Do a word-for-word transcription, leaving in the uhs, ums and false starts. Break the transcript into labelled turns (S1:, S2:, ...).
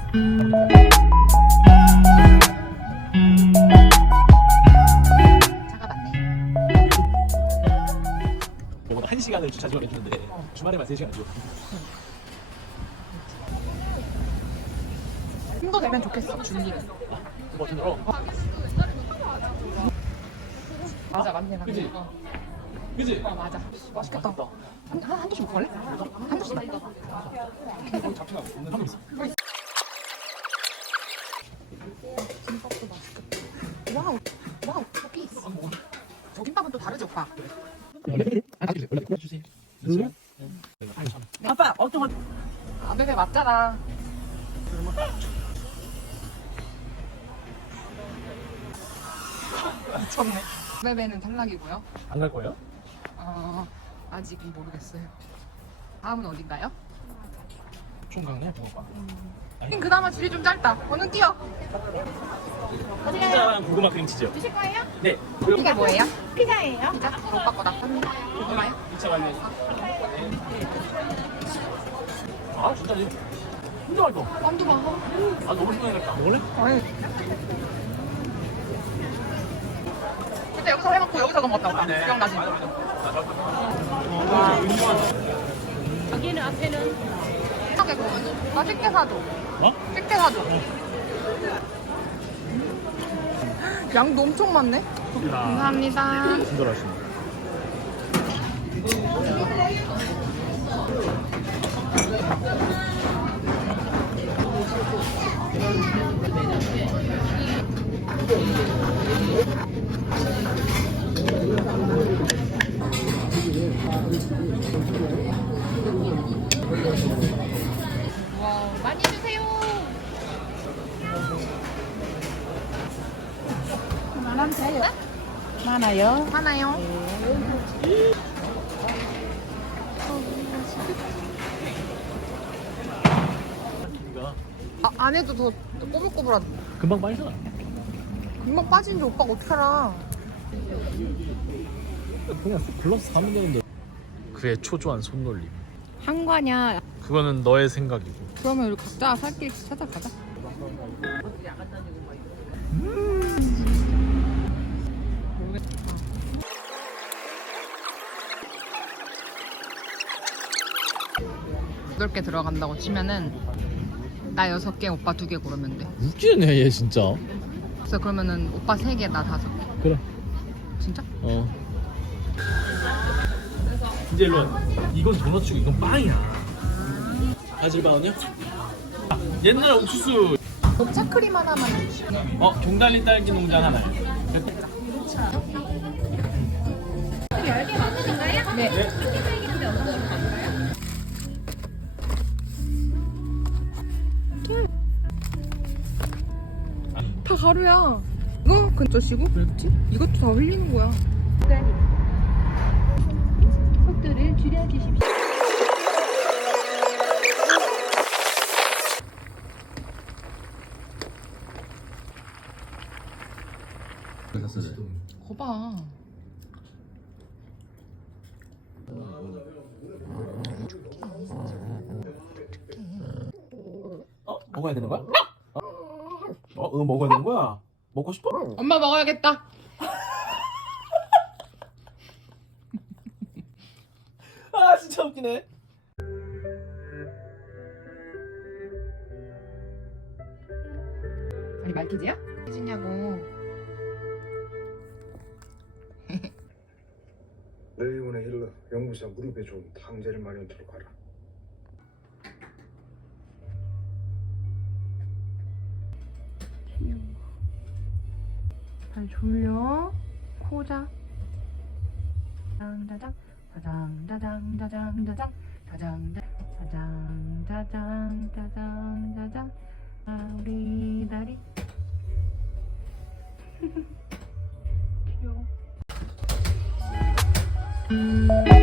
S1: 차가 많네.
S2: 뭐보다 한 시간을 주차 지원해 주는데
S1: 어.
S2: 주말에만 세 시간 줘.
S1: 힘도 되면 좋겠어. 준비는.
S2: 뭐 들어?
S1: 맞아 맞네 맞네.
S2: 그치?
S1: 어,
S2: 그지?
S1: 어 맞아. 맛있겠다. 한, 한, 한 조씩 먹을래? 한 조씩.
S2: 거기 잡채가 없는 사람 있어.
S1: 김밥도 맛있겠다. 와우 와우 커피스. 저 김밥은 또 다르지 오빠.
S2: 주세요.
S3: 아빠 어떤 거?
S1: 아 네네 맞잖아. 미쳤네. 베베는 탈락이고요.
S2: 안 갈 거예요?
S1: 어 아직은 모르겠어요. 다음은 어딘가요?
S2: 총각네 붕어빵.
S1: 그나마 줄이 좀 짧다. 얼른 뛰어.
S2: 피자랑 고구마 크림치즈요.
S4: 드실 거예요?
S2: 네.
S1: 이게 뭐예요?
S4: 피자예요.
S1: 피자? 오빠 거다. 얼마요?
S2: 이 차 완료. 아 진짜지? 진짜 맛있어.
S1: 빵도 봐.
S2: 아 너무 신나겠다. 먹을래?
S1: 아니. 그때 여기서 해먹고 여기서 먹었다 오빠.
S2: 네.
S1: 기억나지?
S4: 여기는 앞에는
S1: 식게 그러면 나 식게 사줘.
S2: 어?
S1: 식게 사줘. 양도 엄청 많네. 감사합니다.
S2: 친절하시네.
S4: 와 많이 주세요.
S3: 만원 돼요? 많아요.
S1: 하나요?
S2: 이거
S1: 아, 안에도 더, 더 꼬불꼬불하다.
S2: 금방 빠지잖아.
S1: 금방 빠지는데 오빠가 어떻게 알아?
S2: 그냥 글러스 사면 되는데. 그의 초조한 손놀림.
S4: 한과냐?
S2: 그거는 너의 생각이고.
S1: 그러면 우리 각자 살 길 찾아가자. 여덟 개 들어간다고 치면은 나 여섯 개, 오빠 두 개 고르면 돼.
S2: 웃기네 얘 진짜.
S1: 그래서 그러면은 오빠 세 개, 나 다섯 개.
S2: 그래.
S1: 진짜?
S2: 어. 이제 일로 와. 이건 도넛이고 이건 빵이야. 바질바운이요? 옛날 옥수수.
S1: 녹차 크림 하나만 주시고.
S2: 어 종달리 딸기 농장 하나요.
S4: 열개 맞으신가요?
S1: 네.
S4: 딸기인데 어떤 걸로 갈까요?
S1: 다 가루야. 이거 근처시고? 그렇지? 이것도 다 흘리는 거야.
S4: 속도를 줄여주십시오.
S1: 거봐.
S2: 어 먹어야 되는 거야? 어? 어, 응 먹어야 되는 거야? 먹고 싶어?
S1: 엄마 먹어야겠다.
S2: 아 진짜 웃기네.
S1: 아니 말키즈야? 키즈냐고.
S5: 너희문에 일러 영무사 무릎에 좋은 탕제를 마련토록 하라.
S1: 잘 졸려. 코자. 짜장짜장 짜장 짜장 짜장 짜장 짜장 짜장 짜장 짜장 우리 다리. 귀여워.